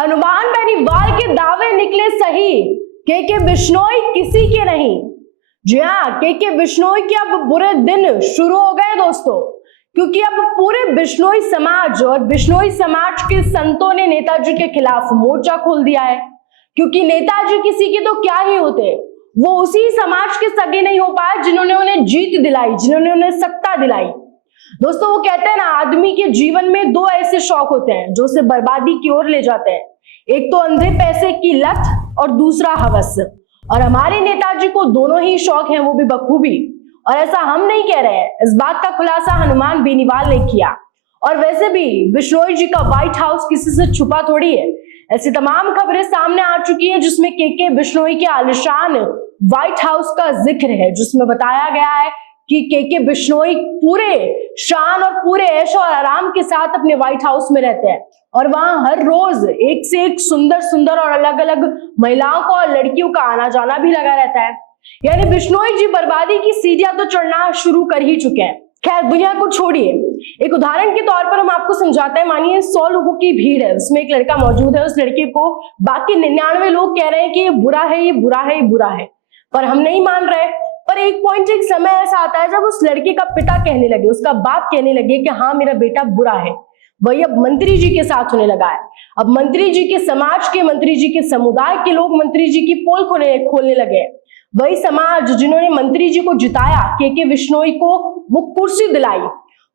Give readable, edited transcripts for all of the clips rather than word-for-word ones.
हनुमान बेनीवाल के दावे निकले सही, के बिश्नोई किसी के नहीं। जी हाँ, के बिश्नोई के अब बुरे दिन शुरू हो गए दोस्तों, क्योंकि अब पूरे बिश्नोई समाज और बिश्नोई समाज के संतों ने नेताजी के खिलाफ मोर्चा खोल दिया है। क्योंकि नेताजी किसी के तो क्या ही होते, वो उसी समाज के सगे नहीं हो पाए जिन्होंने उन्हें जीत दिलाई, जिन्होंने उन्हें सत्ता दिलाई। दोस्तों, वो कहते हैं ना, आदमी के जीवन में दो ऐसे शौक होते हैं जो उसे बर्बादी की ओर ले जाते हैं। एक तो अंधे पैसे की लत और दूसरा हवस। और हमारे नेताजी को दोनों ही शौक हैं, वो भी बखूबी। और ऐसा हम नहीं कह रहे हैं, इस बात का खुलासा हनुमान बेनीवाल ने किया। और वैसे भी बिश्नोई जी का व्हाइट हाउस किसी से छुपा थोड़ी है। ऐसी तमाम खबरें सामने आ चुकी हैं जिसमें के बिश्नोई के आलिशान व्हाइट हाउस का जिक्र है, जिसमें बताया गया है कि के बिश्नोई पूरे शान और पूरे ऐशो और आराम के साथ अपने व्हाइट हाउस में रहते हैं। और वहां हर रोज एक से एक सुंदर सुंदर और अलग अलग महिलाओं का और लड़कियों का आना जाना भी लगा रहता है। यानी बिश्नोई जी बर्बादी की सीढ़ियां तो चढ़ना शुरू कर ही चुके हैं। खैर, दुनिया को छोड़िए, एक उदाहरण के तौर पर हम आपको समझाते हैं। मानिए 100 लोगों की भीड़ है, उसमें एक लड़का मौजूद है। उस लड़के को बाकी 99 लोग कह रहे हैं कि ये बुरा है, ये बुरा है, ये बुरा है, पर हम नहीं मान रहे। पर एक पॉइंट, एक समय ऐसा आता है जब उस लड़के का पिता कहने लगे, उसका बाप कहने लगे कि हाँ, मेरा बेटा बुरा है। वही अब मंत्री जी के साथ होने लगा है। अब मंत्री जी के समाज के, मंत्री जी के समुदाय के लोग मंत्री जी की पोल खोलने लगे। वही समाज जिन्होंने मंत्री जी को जिताया, के बिश्नोई को वो कुर्सी दिलाई,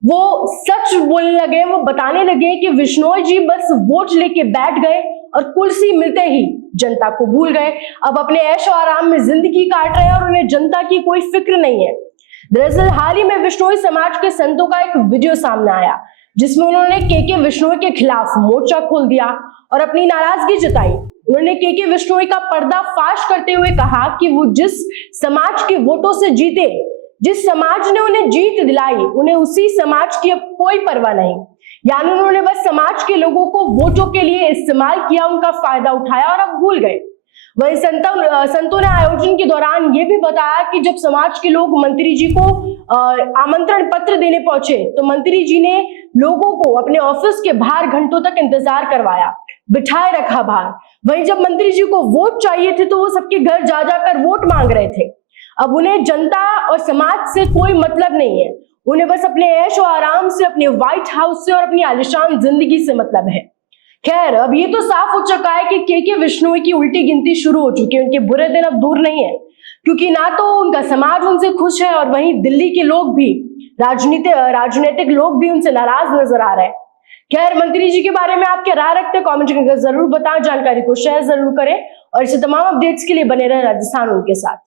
वो सच बोलने लगे। वो बताने लगे कि बिश्नोई जी बस वोट लेके बैठ गए और कुर्सी मिलते ही जनता को भूल गए। अब अपने ऐशो आराम में जिंदगी काट रहे हैं और उन्हें जनता की कोई फिक्र नहीं है। दरअसल हाल ही में बिश्नोई समाज के संतों का एक वीडियो सामने आया जिसमें उन्होंने के बिश्नोई के खिलाफ मोर्चा खोल दिया और अपनी नाराजगी जताई। उन्होंने के बिश्नोई का पर्दाफाश करते हुए कहा कि वो जिस समाज के वोटों से जीते, जिस समाज ने उन्हें जीत दिलाई, उन्हें उसी समाज की अब कोई परवाह नहीं। यानी उन्होंने बस समाज के लोगों को वोटों के लिए इस्तेमाल किया, उनका फायदा उठाया और अब भूल गए। वही संतों ने आयोजन के दौरान ये भी बताया कि जब समाज के लोग मंत्री जी को आमंत्रण पत्र देने पहुंचे तो मंत्री जी ने लोगों को अपने ऑफिस के बाहर घंटों तक इंतजार करवाया, बिठाए रखा बाहर। वहीं जब मंत्री जी को वोट चाहिए थे तो वो सबके घर जा जाकर वोट मांग रहे थे। अब उन्हें जनता और समाज से कोई मतलब नहीं है, उन्हें बस अपने ऐशो आराम से, अपने व्हाइट हाउस से और अपनी आलिशान जिंदगी से मतलब है। खैर, अब ये तो साफ हो चुका है कि के बिश्नोई की उल्टी गिनती शुरू हो चुकी है। उनके बुरे दिन अब दूर नहीं है, क्योंकि ना तो उनका समाज उनसे खुश है और वहीं दिल्ली के लोग भी, राजनीतिक लोग भी उनसे नाराज नजर आ रहे हैं। खैर, मंत्री जी के बारे में आप क्या राय रखते हैं, कमेंट करके जरूर बताएं। जानकारी को शेयर जरूर करें और इसे तमाम अपडेट्स के लिए बने रहें राजस्थान उनके साथ।